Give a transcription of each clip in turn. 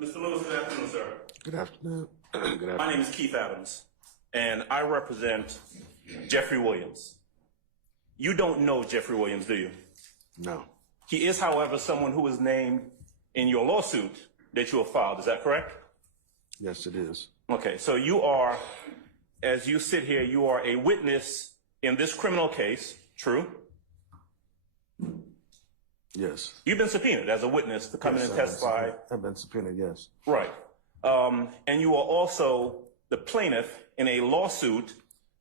Mr. Lewis, good afternoon, sir. Good afternoon. Good afternoon. My name is Keith Adams, and I represent Jeffrey Williams. You don't know Jeffrey Williams, do you? No. He is, however, someone who is named in your lawsuit that you have filed. Is that correct? Yes, it is. Okay, so you are, as you sit here, you are a witness in this criminal case, true? Yes. You've been subpoenaed as a witness to come in and testify. I've been subpoenaed, yes. Right. And you are also the plaintiff in a lawsuit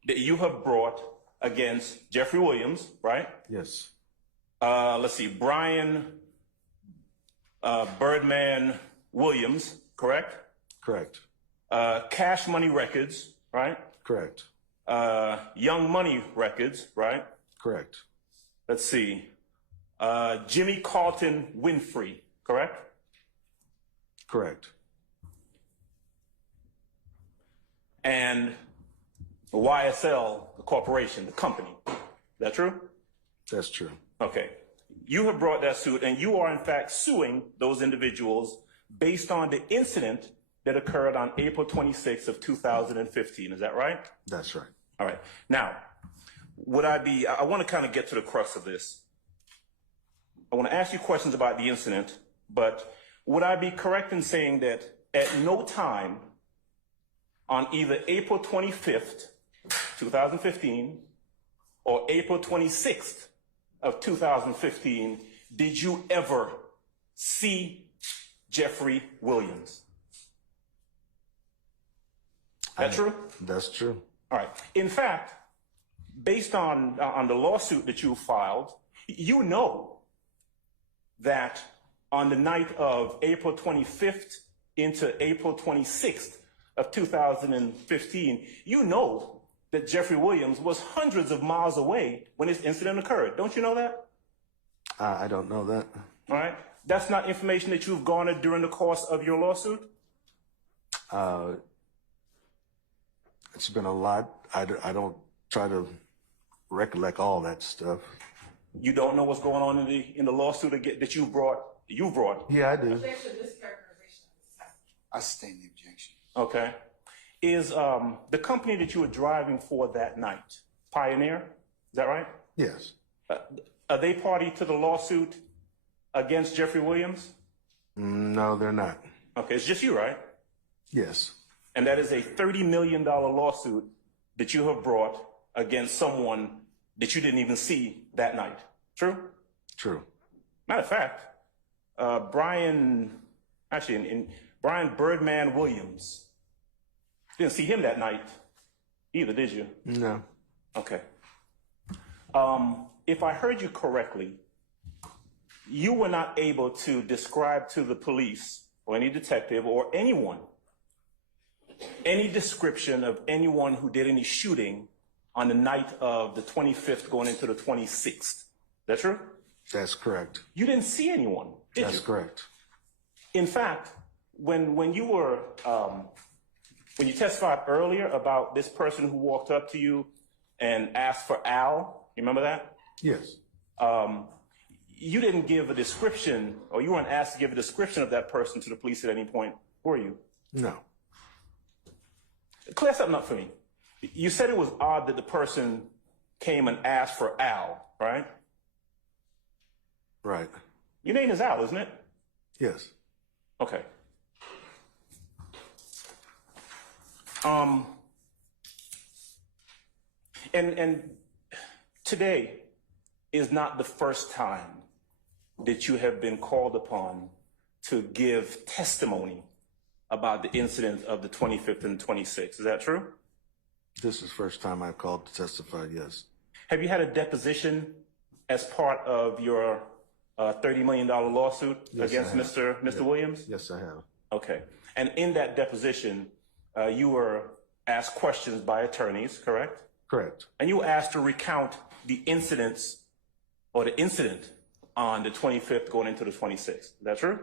that you have brought against Jeffrey Williams, right? Yes. Let's see, Brian Birdman Williams, correct? Correct. Cash Money Records, right? Correct. Young Money Records, right? Correct. Let's see, Jimmy Carlton Winfrey, correct? Correct. And YSL, the corporation, the company. Is that true? That's true. Okay. You have brought that suit, and you are in fact suing those individuals based on the incident that occurred on April 26th of 2015. Is that right? That's right. All right. Now, I want to kind of get to the crux of this. I want to ask you questions about the incident, but would I be correct in saying that at no time on either April 25th, 2015, or April 26th of 2015, did you ever see Jeffrey Williams? That true? That's true. All right. In fact, based on the lawsuit that you filed, you know that on the night of April 25th into April 26th of 2015, you know that Jeffrey Williams was hundreds of miles away when this incident occurred. Don't you know that? I don't know that. All right. That's not information that you've garnered during the course of your lawsuit? It's been a lot. I don't try to recollect all that stuff. You don't know what's going on in the lawsuit that you brought? Yeah, I do. I sustain the objection. Okay. Is the company that you were driving for that night Pioneer? Is that right? Yes. Are they party to the lawsuit against Jeffrey Williams? No, they're not. Okay, it's just you, right? Yes. And that is a $30 million lawsuit that you have brought against someone that you didn't even see that night. True? True. Matter of fact, Brian Birdman Williams, didn't see him that night either, did you? No. Okay. If I heard you correctly, you were not able to describe to the police or any detective or anyone any description of anyone who did any shooting on the night of the 25th going into the 26th. Is that true? That's correct. You didn't see anyone, did you? That's correct. In fact, when you testified earlier about this person who walked up to you and asked for Al, you remember that? Yes. You didn't give a description, or you weren't asked to give a description of that person to the police at any point, were you? No. Clear something up for me. You said it was odd that the person came and asked for Al, right? Right. Your name is Al, isn't it? Yes. Okay. And today is not the first time that you have been called upon to give testimony about the incident of the 25th and 26th. Is that true? This is the first time I've called to testify, yes. Have you had a deposition as part of your $30 million lawsuit against Mr. Williams? Yes, I have. Okay. And in that deposition, you were asked questions by attorneys, correct? Correct. And you were asked to recount the incidents or the incident on the 25th going into the 26th. Is that true?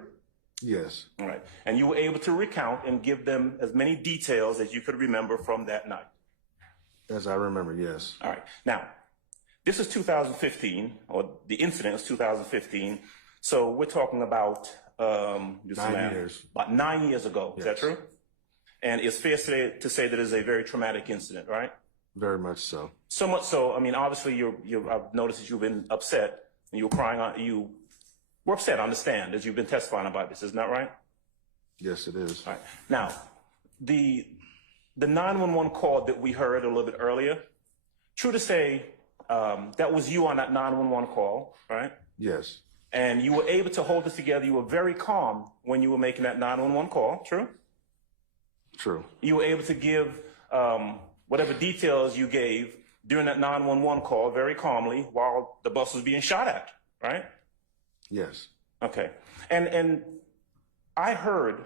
Yes. All right. And you were able to recount and give them as many details as you could remember from that night. As I remember, yes. All right. Now, this is 2015, or the incident is 2015. So we're talking about do some 9 math. years. About 9 years ago. Is that Yes. true? And it's fair to say that it's a very traumatic incident, right? Very much so. So much so, I mean, obviously I've noticed that you've been upset and you were crying out, you were upset, I understand, as you've been testifying about this, isn't that right? Yes, it is. All right. Now, the 911 call that we heard a little bit earlier, true to say, that was you on that 911 call, right? Yes. And you were able to hold it together. You were very calm when you were making that 911 call, true? True. You were able to give whatever details you gave during that 911 call very calmly while the bus was being shot at, right? Yes. Okay. And I heard,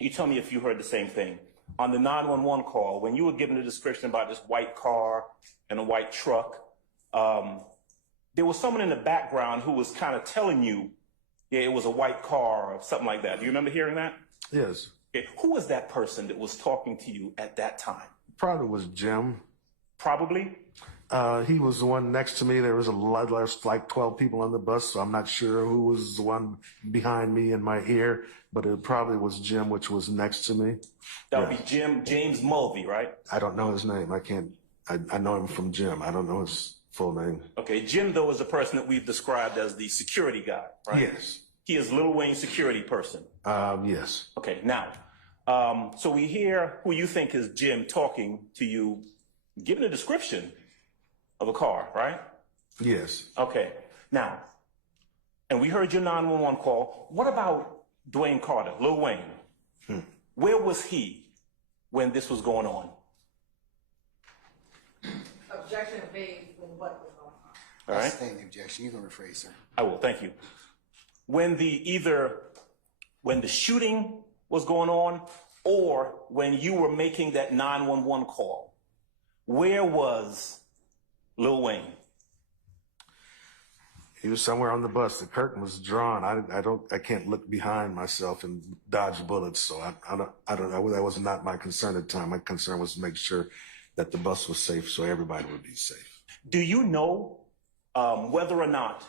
you tell me if you heard the same thing, on the 911 call, when you were given the description about this white car and a white truck, there was someone in the background who was kind of telling you, yeah, it was a white car or something like that. Do you remember hearing that? Yes. Okay. Who was that person that was talking to you at that time? Probably was Jim. Probably? He was the one next to me. There was like 12 people on the bus, so I'm not sure who was the one behind me in my ear, but it probably was Jim, which was next to me. That would be James Mulvey, right? I don't know his name. I know him from Jim. I don't know his full name. Okay, Jim, though, is the person that we've described as the security guy, right? Yes. He is Lil Wayne's security person. Yes. Okay, now, so we hear who you think is Jim talking to you, giving a description of a car, right? Yes. Okay, now, and we heard your 911 call. What about Dwayne Carter, Lil Wayne? Where was he when this was going on? Objection made when what was going on. All right. Sustain the objection. You can rephrase, sir. I will, thank you. When the shooting was going on or when you were making that 911 call, where was Lil Wayne? He was somewhere on the bus. The curtain was drawn. I can't look behind myself and dodge bullets. So I don't know. That was not my concern at the time. My concern was to make sure that the bus was safe so everybody would be safe. Do you know whether or not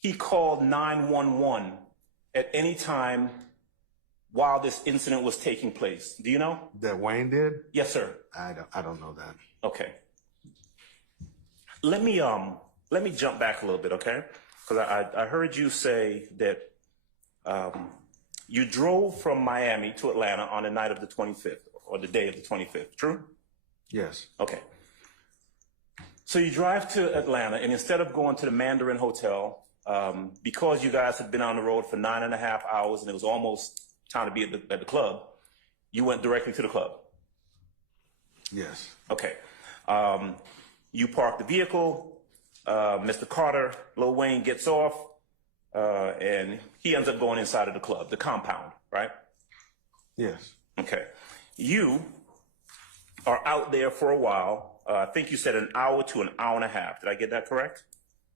he called 911 at any time while this incident was taking place? Do you know? That Wayne did? Yes, sir. I don't know that. Okay. Let me jump back a little bit, okay? Because I heard you say that you drove from Miami to Atlanta on the night of the 25th or the day of the 25th, true? Yes. Okay. So you drive to Atlanta, and instead of going to the Mandarin Hotel, because you guys had been on the road for 9.5 hours and it was almost time to be at the club, you went directly to the club. Yes. Okay. You park the vehicle. Mr. Carter, Lil Wayne gets off, and he ends up going inside of the club, the compound, right? Yes. Okay. You are out there for a while. I think you said an hour to an hour and a half. Did I get that correct?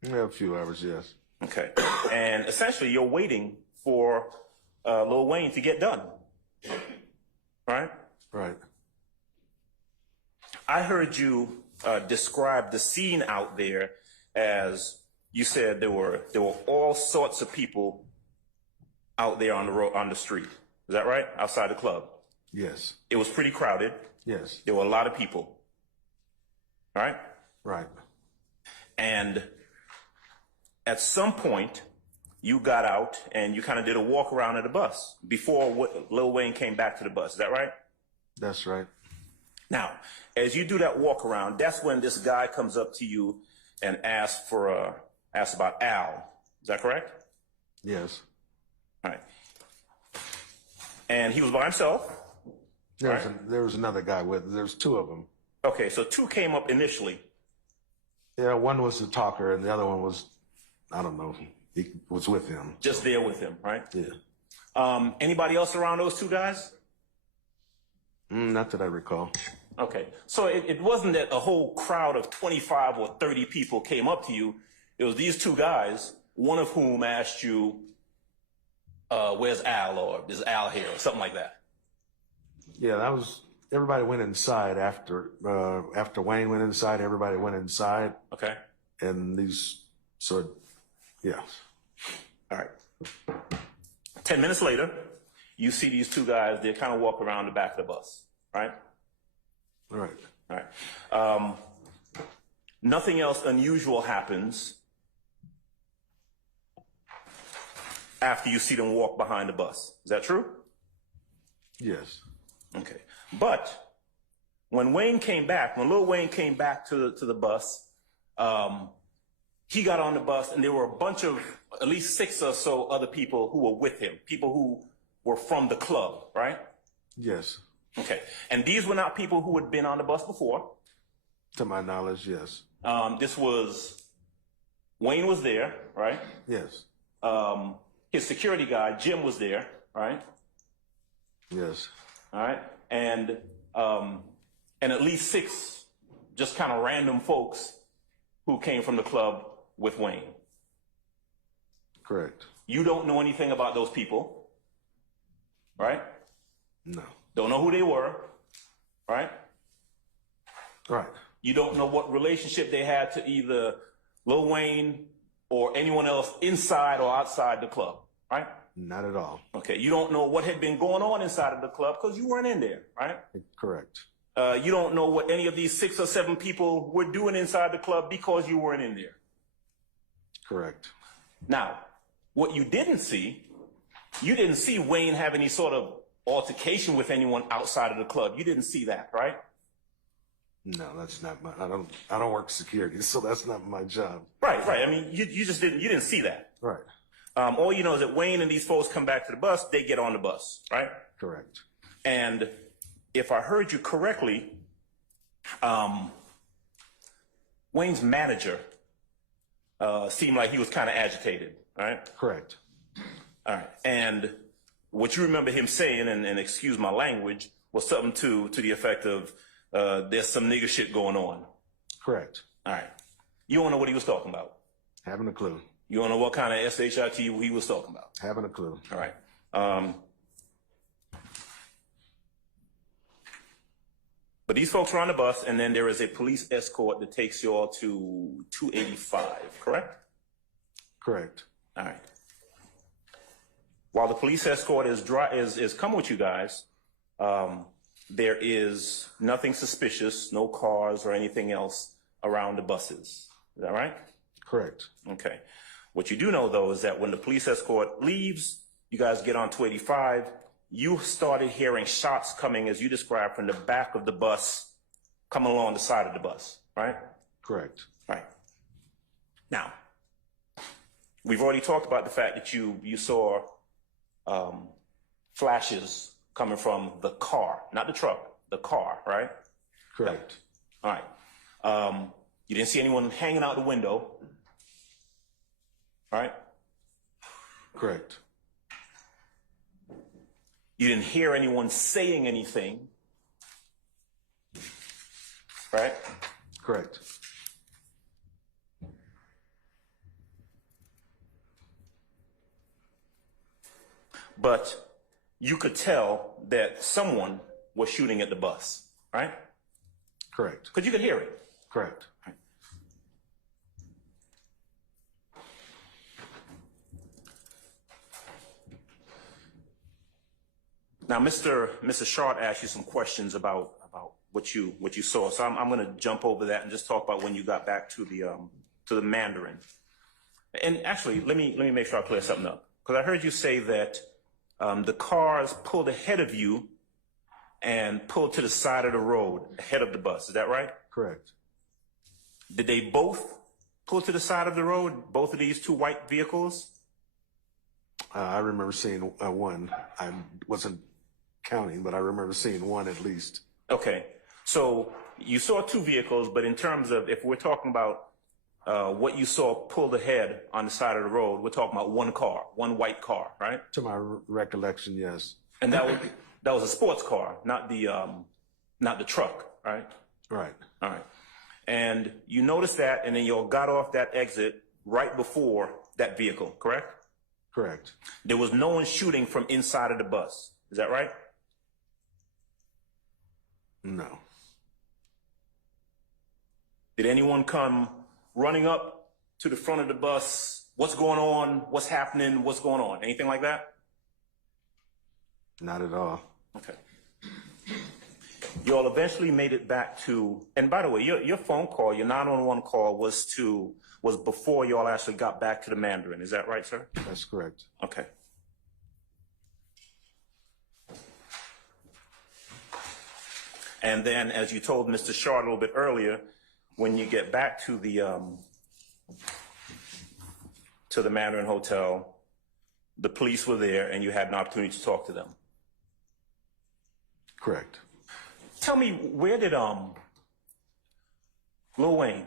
Yeah, a few hours, yes. Okay. And essentially, you're waiting for Lil Wayne to get done, right? Right. I heard you describe the scene out there as you said there were all sorts of people out there on the road, on the street. Is that right? Outside the club. Yes. It was pretty crowded. Yes. There were a lot of people. All right? Right. And at some point, you got out and you kind of did a walk around of the bus before Lil Wayne came back to the bus. Is that right? That's right. Now, as you do that walk around, that's when this guy comes up to you and asks about Al. Is that correct? Yes. All right. And he was by himself. There was another guy there's two of them. Okay, so two came up initially. Yeah, one was the talker and the other one was, I don't know, he was with him. Just there with him, right? Yeah. Anybody else around those two guys? Not that I recall. Okay, so it wasn't that a whole crowd of 25 or 30 people came up to you. It was these two guys, one of whom asked you, where's Al, or is Al here, or something like that. Yeah, everybody went inside after Wayne went inside, everybody went inside. Okay. And these sort of, yeah. All right. 10 minutes later, you see these two guys, they kind of walk around the back of the bus, right? Right. All right. Nothing else unusual happens after you see them walk behind the bus. Is that true? Yes. Okay. But when Wayne came back, when Lil Wayne came back to the bus, he got on the bus and there were a bunch of, at least 6 or so other people who were with him, people who were from the club, right? Yes. Okay. And these were not people who had been on the bus before. To my knowledge, yes. This was, Wayne was there, right? Yes. His security guy, Jim, was there, right? Yes. All right. And at least 6 just kind of random folks who came from the club with Wayne. Correct. You don't know anything about those people, right? No. Don't know who they were, right? Right. You don't know what relationship they had to either Lil Wayne or anyone else inside or outside the club, right? Not at all. Okay. You don't know what had been going on inside of the club because you weren't in there, right? Correct. You don't know what any of these 6 or 7 people were doing inside the club because you weren't in there. Correct. Now, what you didn't see Wayne have any sort of altercation with anyone outside of the club. You didn't see that, right? No, that's not my, I don't work security, so that's not my job. Right. I mean, you didn't see that. Right. All you know is that Wayne and these folks come back to the bus, they get on the bus, right? Correct. And if I heard you correctly, Wayne's manager seemed like he was kind of agitated, right? Correct. All right. And what you remember him saying, and excuse my language, was something to the effect of, there's some nigger shit going on. Correct. All right. You don't know what he was talking about. Haven't a clue. You don't know what kind of SHIT he was talking about. Haven't a clue. All right. But these folks are on the bus, and then there is a police escort that takes you all to 285, correct? Correct. All right. While the police escort is coming with you guys, there is nothing suspicious, no cars or anything else around the buses. Is that right? Correct. Okay. What you do know, though, is that when the police escort leaves, you guys get on 285, you started hearing shots coming, as you described, from the back of the bus, coming along the side of the bus, right? Correct. Right. Now, we've already talked about the fact that you saw flashes coming from the car, not the truck, the car, right? Correct. All right. You didn't see anyone hanging out the window, right? Correct. You didn't hear anyone saying anything, right? Correct. But you could tell that someone was shooting at the bus, right? Correct. Because you could hear it. Correct. Now, Mr. Short asked you some questions about what you saw. So I'm going to jump over that and just talk about when you got back to the Mandarin. And actually, let me make sure I clear something up, because I heard you say that the cars pulled ahead of you and pulled to the side of the road ahead of the bus. Is that right? Correct. Did they both pull to the side of the road, both of these 2 white vehicles? I remember seeing one. I wasn't counting, but I remember seeing one at least. Okay. So you saw 2 vehicles, but in terms of, if we're talking about what you saw pulled ahead on the side of the road, we're talking about one car, one white car, right? To my recollection, yes. And that was a sports car, not the truck, right? Right. All right. And you noticed that, and then you all got off that exit right before that vehicle, correct? Correct. There was no one shooting from inside of the bus. Is that right? No. Did anyone come running up to the front of the bus? What's going on? What's happening? What's going on? Anything like that? Not at all. Okay. You all eventually made it back to, and by the way, your phone call, your 911 call was before you all actually got back to the Mandarin. Is that right, sir? That's correct. Okay. And then, as you told Mr. Shaw a little bit earlier, when you get back to the Mandarin Hotel, the police were there and you had an opportunity to talk to them. Correct. Tell me, where did Lil Wayne,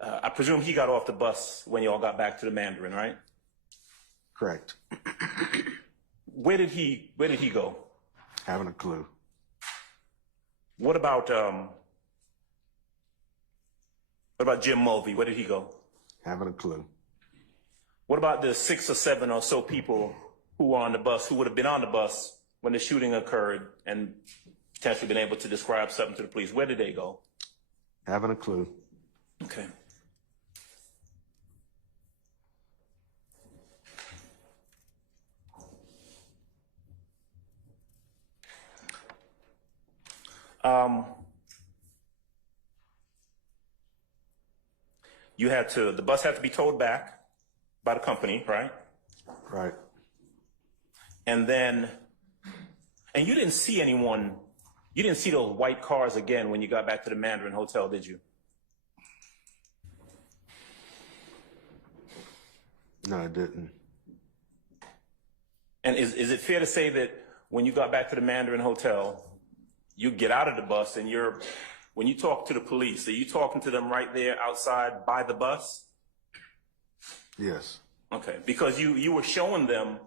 I presume he got off the bus when you all got back to the Mandarin, right? Correct. Where did he go? Having a clue. What about Jim Mulvey? Where did he go? Having a clue. What about the 6 or 7 or so people who were on the bus, who would have been on the bus when the shooting occurred and potentially been able to describe something to the police? Where did they go? Having a clue. Okay. The bus had to be towed back by the company, right? Right. And you didn't see anyone, you didn't see those white cars again when you got back to the Mandarin Hotel, did you? No, I didn't. And is it fair to say that when you got back to the Mandarin Hotel, you get out of the bus and when you talk to the police, are you talking to them right there outside by the bus? Yes. Okay, because you were showing them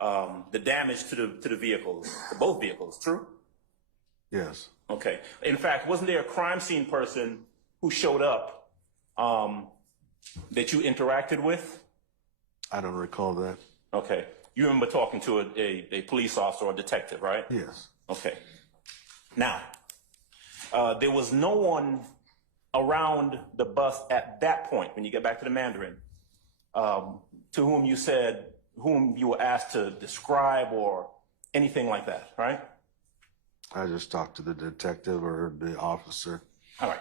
the damage to the vehicles, to both vehicles, true? Yes. Okay. In fact, wasn't there a crime scene person who showed up that you interacted with? I don't recall that. Okay. You remember talking to a police officer or a detective, right? Yes. Okay. Now, there was no one around the bus at that point when you get back to the Mandarin to whom you were asked to describe or anything like that, right? I just talked to the detective or the officer. All right.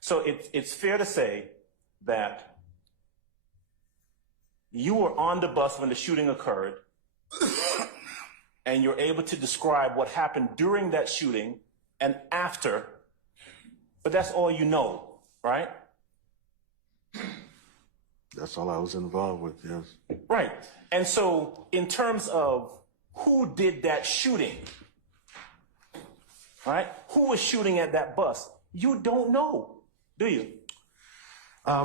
So it's fair to say that you were on the bus when the shooting occurred and you're able to describe what happened during that shooting and after, but that's all you know, right? That's all I was involved with, yes. Right. And so in terms of who did that shooting, right? Who was shooting at that bus? You don't know, do you?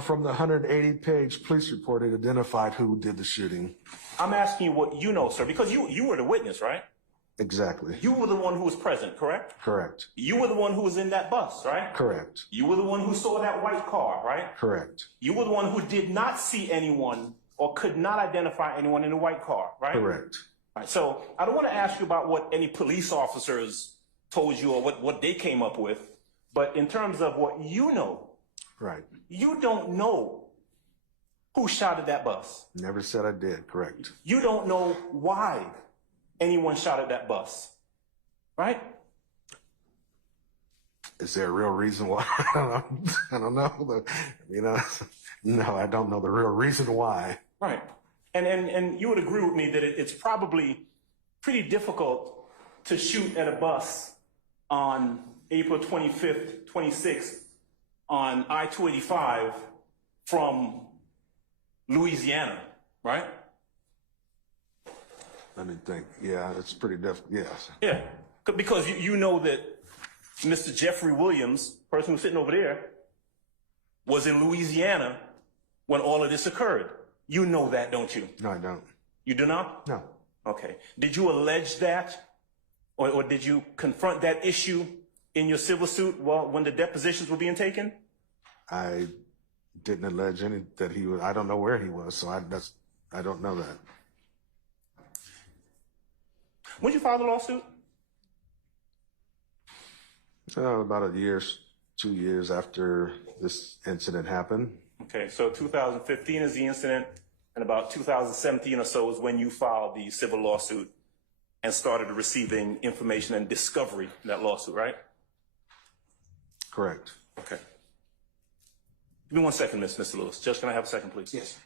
From the 180-page police report, it identified who did the shooting. I'm asking you what you know, sir, because you were the witness, right? Exactly. You were the one who was present, correct? Correct. You were the one who was in that bus, right? Correct. You were the one who saw that white car, right? Correct. You were the one who did not see anyone or could not identify anyone in the white car, right? Correct. All right. So I don't want to ask you about what any police officers told you or what they came up with, but in terms of what you know, right? You don't know who shot at that bus. Never said I did. Correct. You don't know why anyone shot at that bus, right? Is there a real reason why? I don't know. No, I don't know the real reason why. Right. And you would agree with me that it's probably pretty difficult to shoot at a bus on April 25th, 26th on I-285 from Louisiana, right? Let me think. Yeah, it's pretty difficult. Yes. Yeah, because you know that Mr. Jeffrey Williams, person who's sitting over there, was in Louisiana when all of this occurred. You know that, don't you? No, I don't. You do not? No. Okay. Did you allege that? Or did you confront that issue in your civil suit when the depositions were being taken? I didn't allege that he was. I don't know where he was, so I don't know that. When did you file the lawsuit? About 2 years after this incident happened. Okay, so 2015 is the incident, and about 2017 or so is when you filed the civil lawsuit and started receiving information and discovery in that lawsuit, right? Correct. Okay. Give me 1 second, Mr. Lewis. Judge, can I have a second, please? Yes.